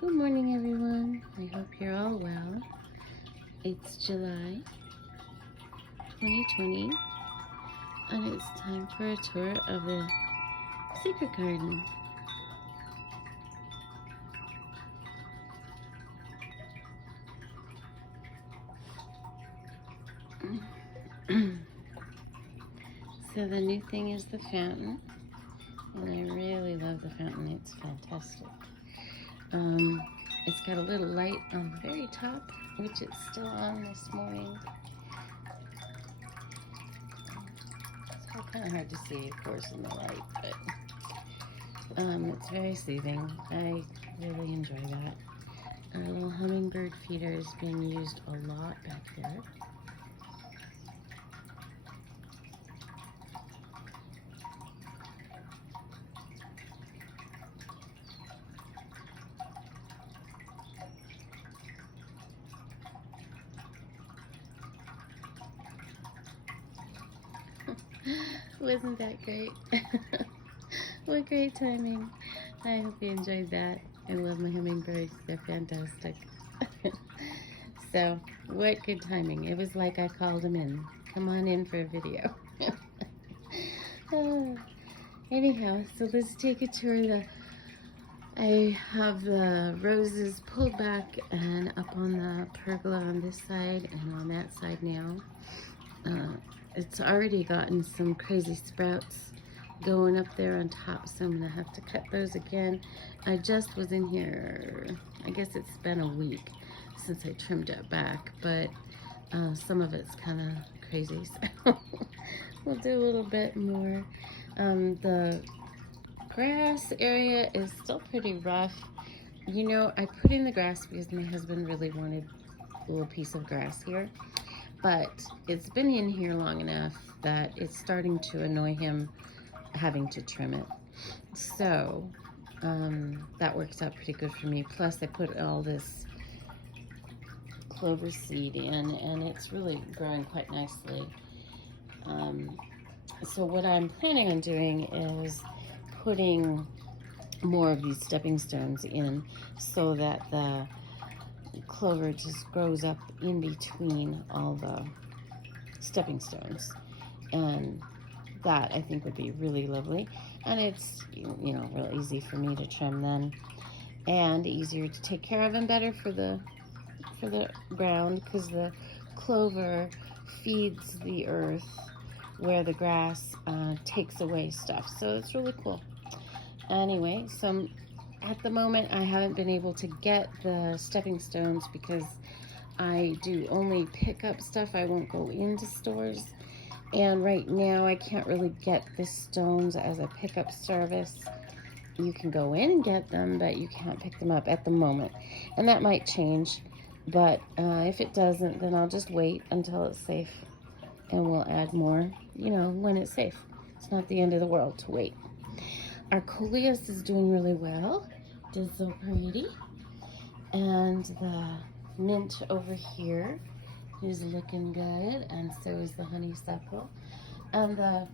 Good morning, everyone. I hope you're all well. It's July 2020, and it's time for a tour of the secret garden. So the new thing is the fountain, and I really love the fountain. It's fantastic. It's got a little light on the very top, which it's still on this morning. It's kind of hard to see, of course, in the light, but it's very soothing. I really enjoy that. Our little hummingbird feeder is being used a lot back there. Wasn't that great? What great timing. I hope you enjoyed that. I love my hummingbirds. They're fantastic. So, what good timing. It was like I called them in. Come on in for a video. Anyhow, so let's take a tour. I have the roses pulled back and up on the pergola on this side and on that side now. It's already gotten some crazy sprouts going up there on top, so I'm gonna have to cut those again. I just was in here, I guess it's been a week since I trimmed it back, but some of it's kind of crazy, so we'll do a little bit more. The grass area is still pretty rough. You know, I put in the grass because my husband really wanted a little piece of grass here, but it's been in here long enough that it's starting to annoy him having to trim it. So that works out pretty good for me. Plus I put all this clover seed in and it's really growing quite nicely. So what I'm planning on doing is putting more of these stepping stones in so that the clover just grows up in between all the stepping stones, and that I think would be really lovely. And it's, you know, real easy for me to trim then, and easier to take care of and better for the ground, because the clover feeds the earth where the grass takes away stuff. So it's really cool. Anyway, so at the moment I haven't been able to get the stepping stones because I do only pick up stuff. I won't go into stores. And right now I can't really get the stones as a pickup service. You can go in and get them, but you can't pick them up at the moment. And that might change. But if it doesn't, then I'll just wait until it's safe. And we'll add more, you know, when it's safe. It's not the end of the world to wait. Our coleus is doing really well. It is so pretty. And the mint over here is looking good, and so is the honeysuckle. And the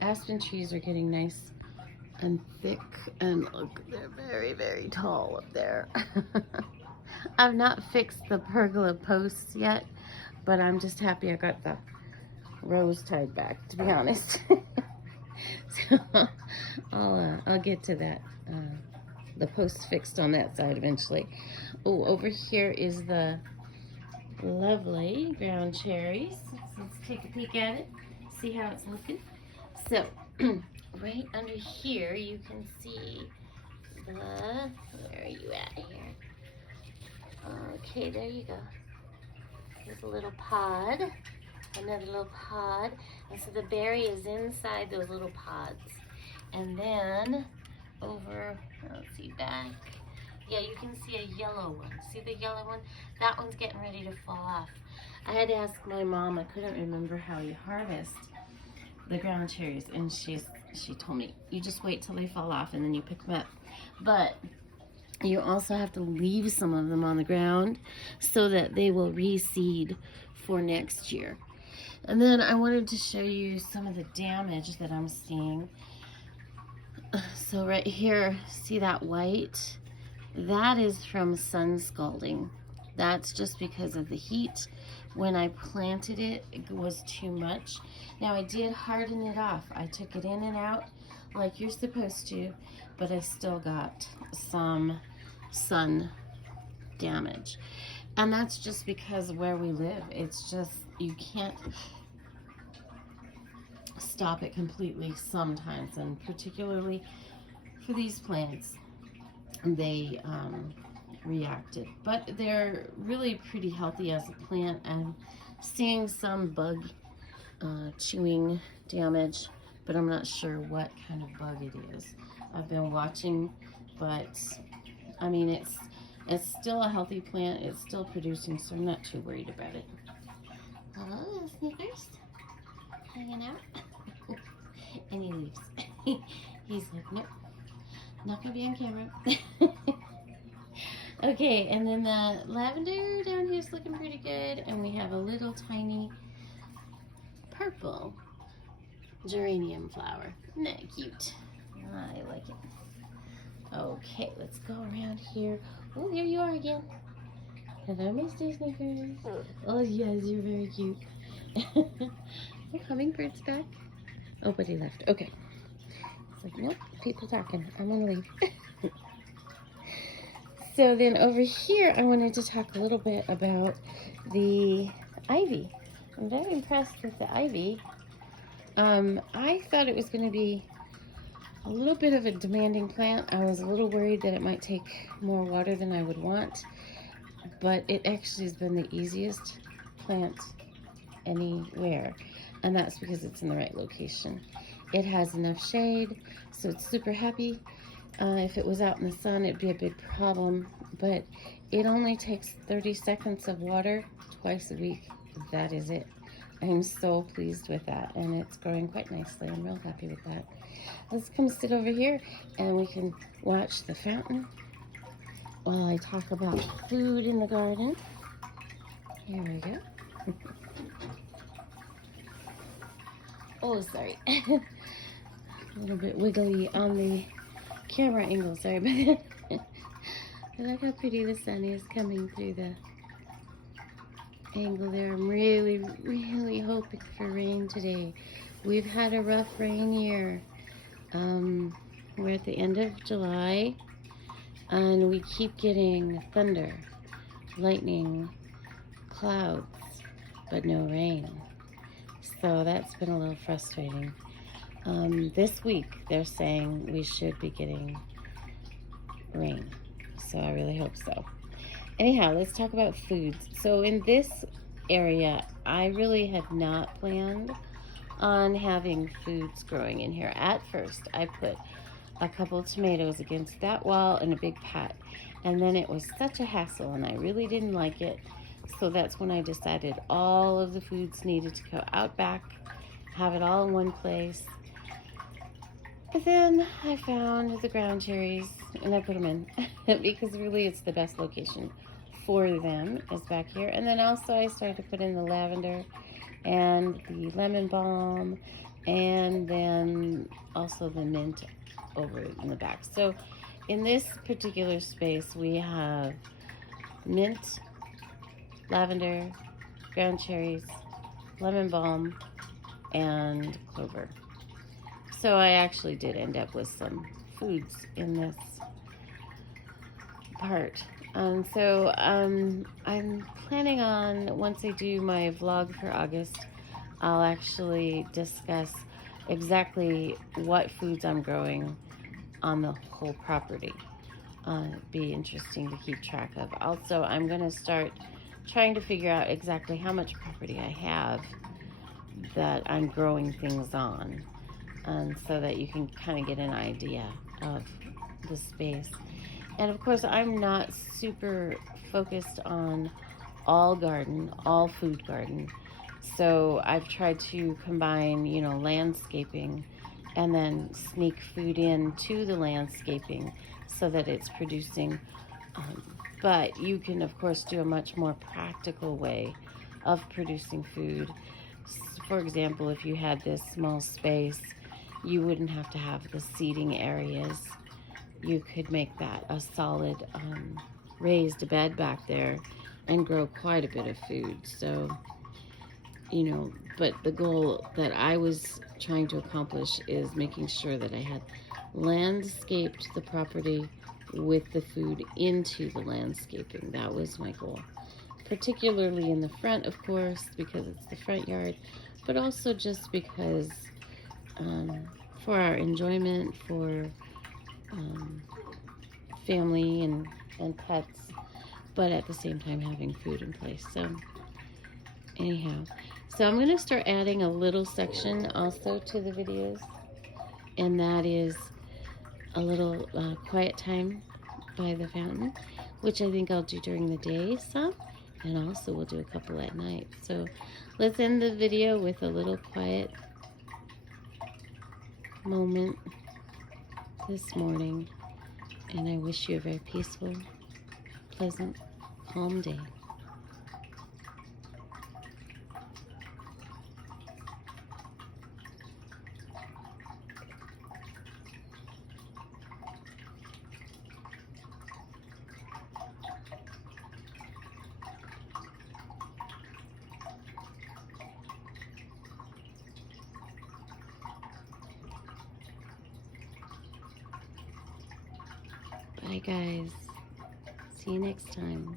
aspen trees are getting nice and thick, and look, they're very, very tall up there. I've not fixed the pergola posts yet, but I'm just happy I got the rose tied back, to be honest. So I'll get to that, the posts fixed on that side eventually. Oh, over here is the lovely ground cherries. Let's take a peek at it, see how it's looking. So right under here you can see the, where are you at here? Okay, there you go. There's a little pod, another little pod, and so the berry is inside those little pods. And then over, let's see, back, yeah, you can see a yellow one. See the yellow one? That one's getting ready to fall off. I had to ask my mom, I couldn't remember how you harvest the ground cherries, and she told me, you just wait till they fall off and then you pick them up. But you also have to leave some of them on the ground so that they will reseed for next year. And then I wanted to show you some of the damage that I'm seeing. So right here, see that white? That is from sun scalding. That's just because of the heat. When I planted it, it was too much. Now I did harden it off. I took it in and out like you're supposed to, but I still got some sun damage. And that's just because where we live, it's just, you can't stop it completely sometimes, and particularly for these plants, they reacted. But they're really pretty healthy as a plant. I'm seeing some bug chewing damage, but I'm not sure what kind of bug it is. I've been watching, but I mean, it's still a healthy plant. It's still producing, so I'm not too worried about it. Hello, Snickers. Hanging out. And he leaves. He's like, nope, not gonna be on camera. Okay, and then the lavender down here is looking pretty good, and we have a little tiny purple geranium flower. Isn't that cute? I like it. Okay, let's go around here. Oh, there you are again. Hello, Mr. Snickers. Oh, yes, you're very cute. Oh, Hummingbird's back. Oh, but he left. Okay. It's like, nope, people talking. I'm gonna leave. So then over here, I wanted to talk a little bit about the ivy. I'm very impressed with the ivy. I thought it was going to be a little bit of a demanding plant. I was a little worried that it might take more water than I would want, but it actually has been the easiest plant anywhere, and that's because it's in the right location. It has enough shade, so it's super happy. If it was out in the sun, it'd be a big problem, but it only takes 30 seconds of water twice a week. That is it. I'm so pleased with that, and it's growing quite nicely. I'm real happy with that. Let's come sit over here, and we can watch the fountain while I talk about food in the garden. Here we go. Oh, sorry. A little bit wiggly on the camera angle, sorry about that. I like how pretty the sun is coming through the angle there. I'm really, really hoping for rain today. We've had a rough rain year. We're at the end of July, and we keep getting thunder, lightning, clouds, but no rain. So that's been a little frustrating. This week, they're saying we should be getting rain. So I really hope so. Anyhow, let's talk about foods. So in this area, I really had not planned on having foods growing in here. At first, I put a couple of tomatoes against that wall in a big pot. And then it was such a hassle, and I really didn't like it. So that's when I decided all of the foods needed to go out back, have it all in one place. But then I found the ground cherries, and I put them in because really it's the best location for them is back here. And then also I started to put in the lavender and the lemon balm, and then also the mint over in the back. So in this particular space, we have mint, lavender, ground cherries, lemon balm, and clover. So I actually did end up with some foods in this part. So I'm planning on, once I do my vlog for August, I'll actually discuss exactly what foods I'm growing on the whole property. It'd be interesting to keep track of. Also, I'm going to start trying to figure out exactly how much property I have that I'm growing things on, so that you can kind of get an idea of the space. And of course, I'm not super focused on all garden, all food garden. So I've tried to combine, landscaping and then sneak food in to the landscaping so that it's producing. But you can, of course, do a much more practical way of producing food. For example, if you had this small space, you wouldn't have to have the seating areas you could make that a solid raised bed back there and grow quite a bit of food. So, you know, but the goal that I was trying to accomplish is making sure that I had landscaped the property with the food into the landscaping. That was my goal. Particularly in the front, of course, because it's the front yard, but also just because for our enjoyment, for family and pets, but at the same time having food in place. So anyhow, so I'm going to start adding a little section also to the videos, and that is a little quiet time by the fountain, which I think I'll do during the day some, and also we'll do a couple at night. So let's end the video with a little quiet moment this morning, and I wish you a very peaceful, pleasant, calm day. Bye guys. See you next time.